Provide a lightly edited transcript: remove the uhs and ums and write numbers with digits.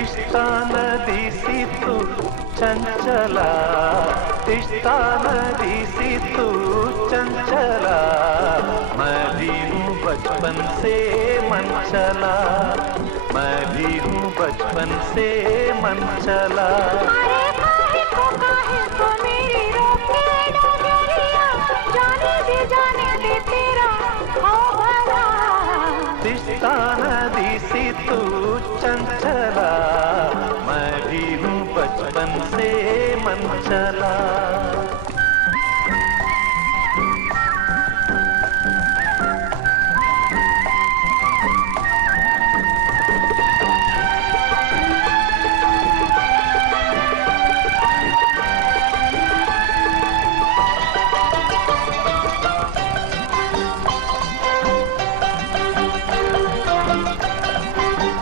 तिस्ता नदी सी तू चंचला, तिस्ता नदी सी तू चंचला, मैं भी हूँ बचपन से मन चला, मैं भी हूँ बचपन से मन चला। अरे काहे को मेरी रोके डगरिया, जाने दे तेरा हो भला। तिस्ता नदी सी तू चंचला, मैं भी हूँ बचपन से मन चला।